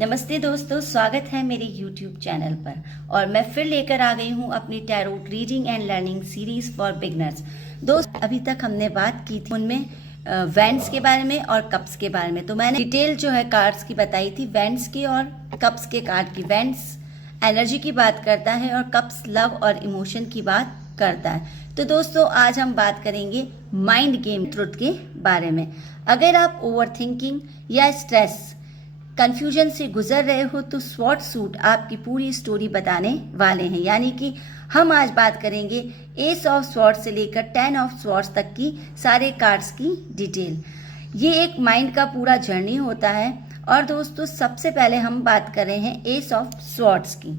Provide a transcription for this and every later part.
नमस्ते दोस्तों, स्वागत है मेरे YouTube चैनल पर। और मैं फिर लेकर आ गई हूँ अपनी tarot reading and learning series for beginners. दोस्त, अभी तक हमने बात की थी उनमें वेंट्स के बारे में और कप्स के बारे में। तो मैंने डिटेल जो है कार्ड्स की बताई थी, वेंट्स की और कप्स के कार्ड की। वेंट्स एनर्जी की बात करता है और कप्स लव और इमोशन की बात करता है। तो दोस्तों, आज हम बात करेंगे माइंड गेम ट्रुथ के बारे में। अगर आप ओवरथिंकिंग या स्ट्रेस कंफ्यूजन से गुजर रहे हो तो स्वॉर्ड सूट आपकी पूरी स्टोरी बताने वाले हैं। यानी कि हम आज बात करेंगे एस ऑफ स्वॉर्ड्स से लेकर 10 ऑफ स्वॉर्ड्स तक की सारे कार्ड्स की डिटेल। ये एक माइंड का पूरा जर्नी होता है। और दोस्तों, सबसे पहले हम बात कर रहे हैं एस ऑफ स्वॉर्ड्स की।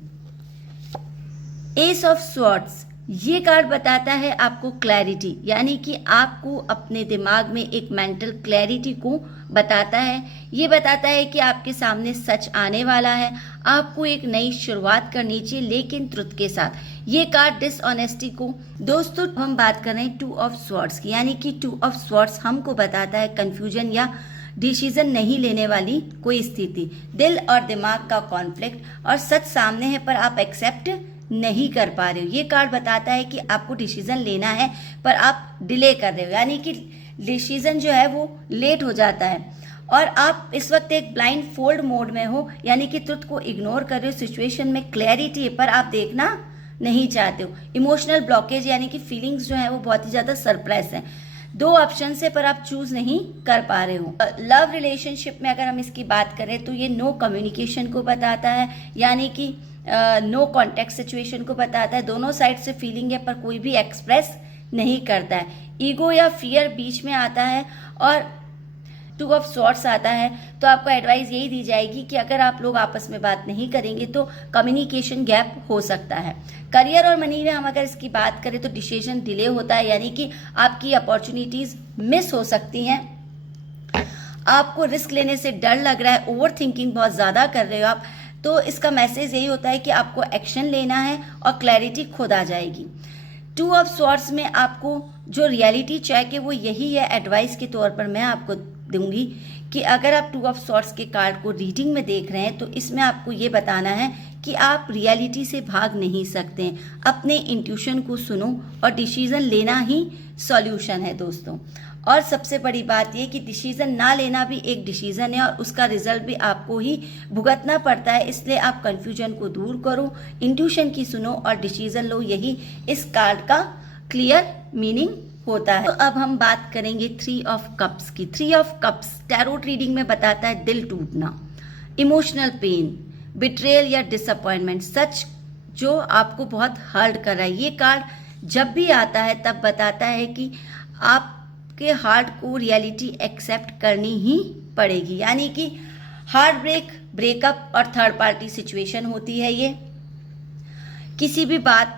एस ऑफ स्वॉर्ड्स ये कार्ड बताता है आपको क्लैरिटी, यानी कि आपको अपने दिमाग में एक मेंटल क्लैरिटी को बताता है। ये बताता है कि आपके सामने सच आने वाला है, आपको एक नई शुरुआत करनी चाहिए, लेकिन ट्रुथ के साथ। ये कार्ड डिसऑनेस्टी को। दोस्तों, हम बात कर रहे हैं 2 ऑफ स्वॉर्ड्स की, यानी कि 2 ऑफ स्वॉर्ड्स हमको बताता है कंफ्यूजन या डिसीजन नहीं लेने वाली कोई स्थिति, दिल और दिमाग का कॉन्फ्लिक्ट, और सच सामने है पर आप एक्सेप्ट नहीं कर पा रहे हो। ये कार्ड बताता है कि आपको डिसीजन लेना है पर आप डिले कर रहे हो, यानी कि डिसीजन जो है वो लेट हो जाता है और आप इस वक्त एक ब्लाइंड फोल्ड मोड में हो, यानी कि ट्रुथ को इग्नोर कर रहे हो। सिचुएशन में क्लैरिटी है पर आप देखना नहीं चाहते हो। इमोशनल ब्लॉकेज, यानी कि फीलिंग्स जो है वो बहुत ही ज्यादा सरप्रेस है। 2 ऑप्शन से पर आप चूज नहीं कर पा रहे हो। लव रिलेशनशिप में अगर हम इसकी बात करें तो ये नो कम्युनिकेशन को बताता है, यानी कि नो कॉन्टेक्ट सिचुएशन को बताता है। दोनों साइड से फीलिंग है पर कोई भी एक्सप्रेस नहीं करता है। ईगो या फियर बीच में आता है और 2 ऑफ स्वॉर्ड्स आता है। तो आपको एडवाइस यही दी जाएगी कि अगर आप लोग आपस में बात नहीं करेंगे तो कम्युनिकेशन गैप हो सकता है। करियर और मनी में हम अगर इसकी बात करें तो डिसीजन डिले होता है, यानी कि आपकी अपॉर्चुनिटीज मिस हो सकती हैं। आपको रिस्क लेने से डर लग रहा है, ओवर थिंकिंग बहुत ज्यादा कर रहे हो आप। तो इसका मैसेज यही होता है कि आपको एक्शन लेना है और क्लैरिटी खुद आ जाएगी। 2 ऑफ स्वॉर्ड्स में आपको जो रियलिटी चेक है वो यही है। एडवाइस के तौर पर मैं आपको दूंगी कि अगर आप 2 ऑफ स्वॉर्ड्स के कार्ड को रीडिंग में देख रहे हैं तो इसमें आपको ये बताना है कि आप रियलिटी से भाग नहीं सकते हैं। अपने इंट्यूशन को सुनो और डिसीजन लेना ही सॉल्यूशन है दोस्तों। और सबसे बड़ी बात यह कि डिसीजन ना लेना भी एक डिसीजन है और उसका रिजल्ट भी आपको ही भुगतना पड़ता है। इसलिए आप कंफ्यूजन को दूर करो, इंट्यूशन की सुनो और डिसीजन लो। यही इस कार्ड का क्लियर मीनिंग होता है। तो अब हम बात करेंगे 3 ऑफ कप्स की। 3 ऑफ कप्स टैरोट रीडिंग में बताता है दिल टूटना, इमोशनल पेन, बिट्रेयल या डिसअपॉइंटमेंट, सच जो आपको बहुत हर्ट कर रहा है। ये कार्ड जब भी आता है तब बताता है कि आप के हार्ट को रियलिटी एक्सेप्ट करनी ही पड़ेगी, यानी कि हार्ट ब्रेक, ब्रेकअप और थर्ड पार्टी सिचुएशन होती है। ये किसी भी बात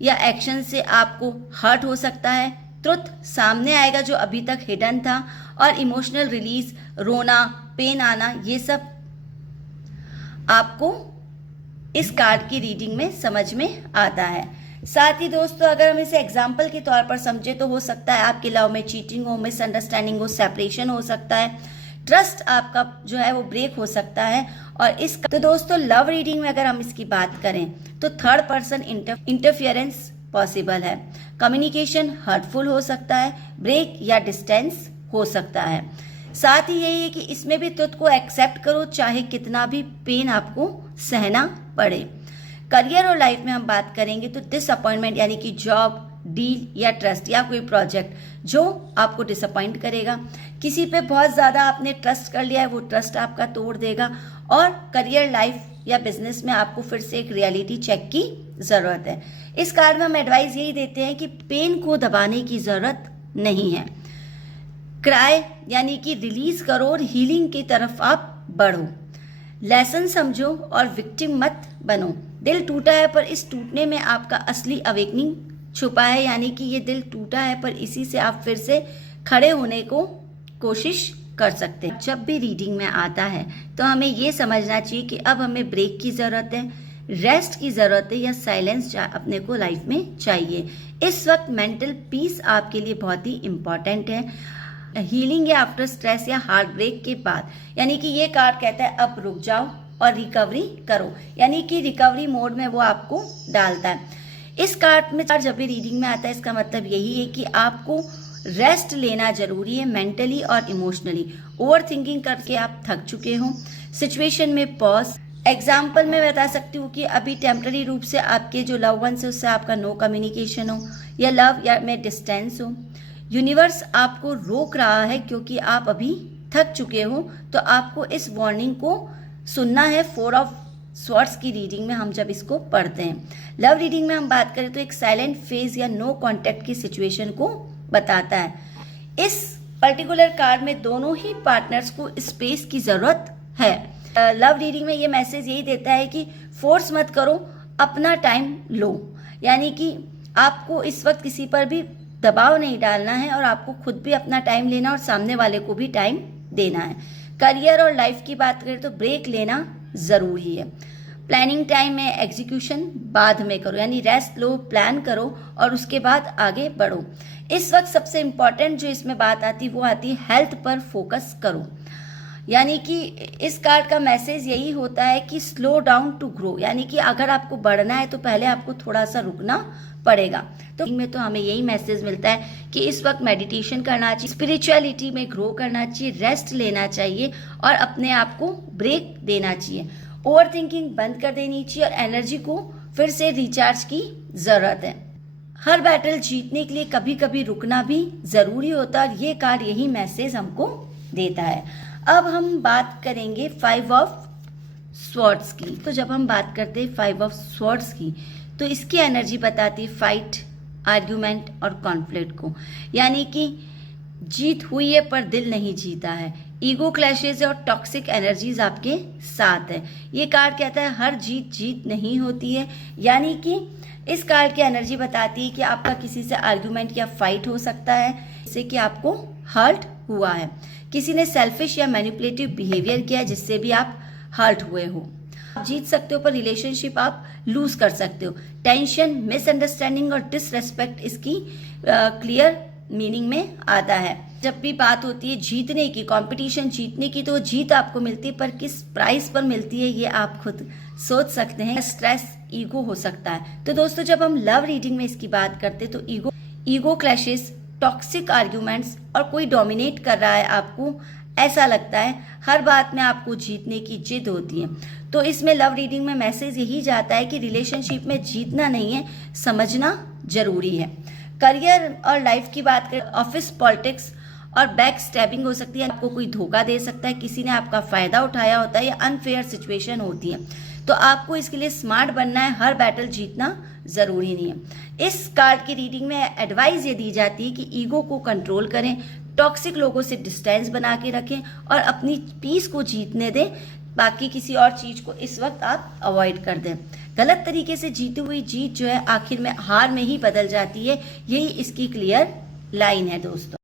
या एक्शन से आपको हर्ट हो सकता है। ट्रुथ सामने आएगा जो अभी तक हिडन था, और इमोशनल रिलीज, रोना, पेन आना, ये सब आपको इस कार्ड की रीडिंग में समझ में आता है। साथ ही दोस्तों, अगर हम इसे एग्जाम्पल के तौर पर समझे तो हो सकता है आपके लव में चीटिंग हो, मिसअंडरस्टैंडिंग हो, सेपरेशन हो सकता है, ट्रस्ट आपका जो है वो ब्रेक हो सकता है। और तो दोस्तों, लव रीडिंग में अगर हम इसकी बात करें तो थर्ड पर्सन इंटरफियरेंस पॉसिबल है, कम्युनिकेशन हर्टफुल हो सकता है, ब्रेक या डिस्टेंस हो सकता है। साथ ही यही है कि इसमें भी ट्रुथ को एक्सेप्ट करो, चाहे कितना भी पेन आपको सहना पड़े। करियर और लाइफ में हम बात करेंगे तो डिसअपॉइंटमेंट, यानी कि जॉब, डील या ट्रस्ट या कोई प्रोजेक्ट जो आपको डिसअपॉइंट करेगा। किसी पे बहुत ज्यादा आपने ट्रस्ट कर लिया है, वो ट्रस्ट आपका तोड़ देगा। और करियर, लाइफ या बिजनेस में आपको फिर से एक रियलिटी चेक की जरूरत है। इस कार्ड में हम एडवाइस यही देते हैं कि पेन को दबाने की जरूरत नहीं है। क्राई, यानी कि रिलीज करो और हीलिंग की तरफ आप बढ़ो। लेसन समझो और विक्टिम मत बनो। दिल टूटा है पर इस टूटने में आपका असली अवेकनिंग छुपा है, यानी कि ये दिल टूटा है पर इसी से आप फिर से खड़े होने को कोशिश कर सकते हैं। जब भी रीडिंग में आता है तो हमें ये समझना चाहिए कि अब हमें ब्रेक की जरूरत है, रेस्ट की जरूरत है या साइलेंस अपने को लाइफ में चाहिए। इस वक्त मेंटल पीस आपके लिए बहुत ही इंपॉर्टेंट है। हीलिंग या आफ्टर स्ट्रेस या हार्ट ब्रेक के बाद, यानी कि ये कार्ड कहता है अब रुक जाओ, और रिकवरी करो, यानी कि रिकवरी मोड में वो आपको डालता है। इस कार्ड में जब भी रीडिंग में आता है, इसका मतलब यही है कि आपको रेस्ट लेना जरूरी है, मेंटली और इमोशनली। ओवर थिंकिंग करके आप थक चुके हो। सिचुएशन में पॉज। एग्जाम्पल में बता सकती हूँ कि अभी टेम्पररी रूप से आपके जो लव वन से उससे आपका नो कम्युनिकेशन हो, या लव या में डिस्टेंस हो। यूनिवर्स आपको रोक रहा है क्योंकि आप अभी थक चुके हो, तो आपको इस वार्निंग को सुनना है। 4 ऑफ स्वॉर्ड्स की रीडिंग में हम जब इसको पढ़ते हैं। लव रीडिंग में हम बात करें तो एक साइलेंट फेज या नो कॉन्टेक्ट की सिचुएशन को बताता है। इस पर्टिकुलर कार्ड में दोनों ही पार्टनर्स को स्पेस की जरूरत है। लव रीडिंग में ये मैसेज यही देता है कि फोर्स मत करो, अपना टाइम लो, यानी कि आपको इस वक्त किसी पर भी दबाव नहीं डालना है और आपको खुद भी अपना टाइम लेना और सामने वाले को भी टाइम देना है। करियर और लाइफ की बात करें तो ब्रेक लेना जरूरी है। प्लानिंग टाइम में, एग्जीक्यूशन बाद में करो, यानी रेस्ट लो, प्लान करो और उसके बाद आगे बढ़ो। इस वक्त सबसे इंपॉर्टेंट जो इसमें बात आती वो आती है हेल्थ पर फोकस करो, यानी कि इस कार्ड का मैसेज यही होता है कि स्लो डाउन टू ग्रो, यानी कि अगर आपको बढ़ना है तो पहले आपको थोड़ा सा रुकना पड़ेगा। तो इनमें तो हमें यही मैसेज मिलता है कि इस वक्त मेडिटेशन करना चाहिए, स्पिरिचुअलिटी में ग्रो करना चाहिए, रेस्ट लेना चाहिए और अपने आप को ब्रेक देना चाहिए। ओवर थिंकिंग बंद कर देनी चाहिए और एनर्जी को फिर से रिचार्ज की जरूरत है। हर बैटल जीतने के लिए कभी कभी रुकना भी जरूरी होता है और ये कार्ड यही मैसेज हमको देता है। अब हम बात करेंगे 5 ऑफ स्वॉर्ड्स की। तो जब हम बात करते हैं 5 ऑफ स्वॉर्ड्स की, तो इसकी एनर्जी बताती है फाइट, आर्ग्यूमेंट और कॉन्फ्लिक्ट को, यानी कि जीत हुई है पर दिल नहीं जीता है। ईगो क्लैशेज और टॉक्सिक एनर्जीज आपके साथ है। ये कार्ड कहता है हर जीत जीत नहीं होती है, यानी कि इस कार्ड की एनर्जी बताती है कि आपका किसी से आर्ग्यूमेंट या फाइट हो सकता है जिससे कि आपको हर्ट हुआ है। किसी ने सेल्फिश या मैनिपुलेटिव बिहेवियर किया है जिससे भी आप हर्ट हुए हो। आप जीत सकते हो पर रिलेशनशिप आप लूज कर सकते हो। टेंशन, मिसअंडरस्टैंडिंग और डिसरेस्पेक्ट इसकी क्लियर मीनिंग में आता है। जब भी बात होती है जीतने की, कंपटीशन जीतने की, तो जीत आपको मिलती है पर किस प्राइस पर मिलती है ये आप खुद सोच सकते हैं। स्ट्रेस, ईगो हो सकता है। तो दोस्तों जब हम लव रीडिंग में इसकी बात करते हैं तो ईगो क्लैशेस, टॉक्सिक आर्ग्यूमेंट्स और कोई डोमिनेट कर रहा है आपको, ऐसा लगता है हर बात में आपको जीतने की जिद होती है। तो इसमें लव रीडिंग में मैसेज यही जाता है कि रिलेशनशिप में जीतना नहीं है, समझना जरूरी है। करियर और लाइफ की बात करें, ऑफिस पॉलिटिक्स और बैक स्टैबिंग हो सकती है, आपको कोई धोखा दे सकता है, किसी ने आपका फायदा उठाया होता है या अनफेयर सिचुएशन होती है। तो आपको इसके लिए स्मार्ट बनना है, हर बैटल जीतना जरूरी नहीं है। इस कार्ड की रीडिंग में एडवाइस ये दी जाती है कि ईगो को कंट्रोल करें, टॉक्सिक लोगों से डिस्टेंस बना के रखें और अपनी पीस को जीतने दें, बाकी किसी और चीज को इस वक्त आप अवॉइड कर दें। गलत तरीके से जीती हुई जीत जो है आखिर में हार में ही बदल जाती है, यही इसकी क्लियर लाइन है दोस्तों।